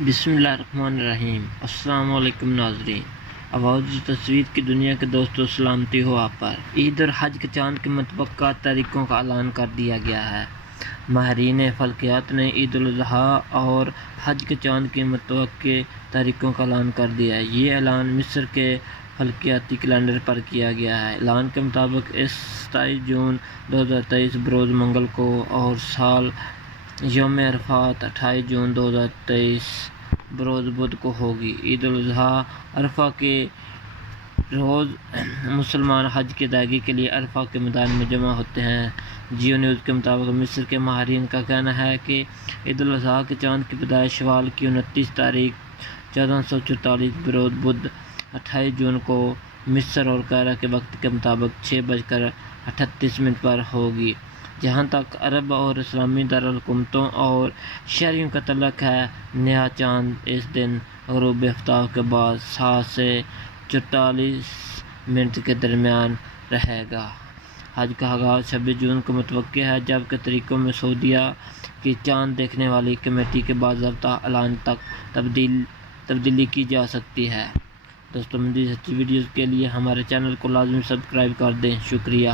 بسم اللہ الرحمن الرحیم۔ السلام علیکم ناظرین، آواز تصویر کی دنیا کے دوستوں سلامتی ہو آپ پر۔ عید اور حج کے چاند کے متوقع تاریخوں کا اعلان کر دیا گیا ہے۔ ماہرین فلکیات نے عید الاضحیٰ اور حج کے چاند کی متوقع تاریخوں کا اعلان کر دیا ہے۔ یہ اعلان مصر کے فلکیاتی کیلنڈر پر کیا گیا ہے۔ اعلان کے مطابق 27 جون 2023 بروز منگل کو اور سال یوم عرفات 28 جون 2023 بروز بدھ کو ہوگی۔ عید الاضحیٰ عرفہ کے روز مسلمان حج کی ادائیگی کے لیے عرفہ کے میدان میں جمع ہوتے ہیں۔ جیو نیوز کے مطابق مصر کے ماہرین کا کہنا ہے کہ عید الاضحیٰ کے چاند کی پیدائش شوال کی 29 تاریخ 1444 بروز بدھ 28 جون کو مصر اور قاہرہ کے وقت کے مطابق 6:38 پر ہوگی۔ جہاں تک عرب اور اسلامی دارالحکومتوں اور شہریوں کا تعلق ہے، نیا چاند اس دن غروب آفتاب کے بعد 7 سے 44 کے درمیان رہے گا۔ حج کا آغاز 26 جون کو متوقع ہے، جبکہ طریقوں میں سعودیہ کی چاند دیکھنے والی کمیٹی کے باضابطہ اعلان تک تبدیلی کی جا سکتی ہے۔ دوستوں، مزید سچی ویڈیوز کے لیے ہمارے چینل کو لازمی سبسکرائب کر دیں۔ شکریہ۔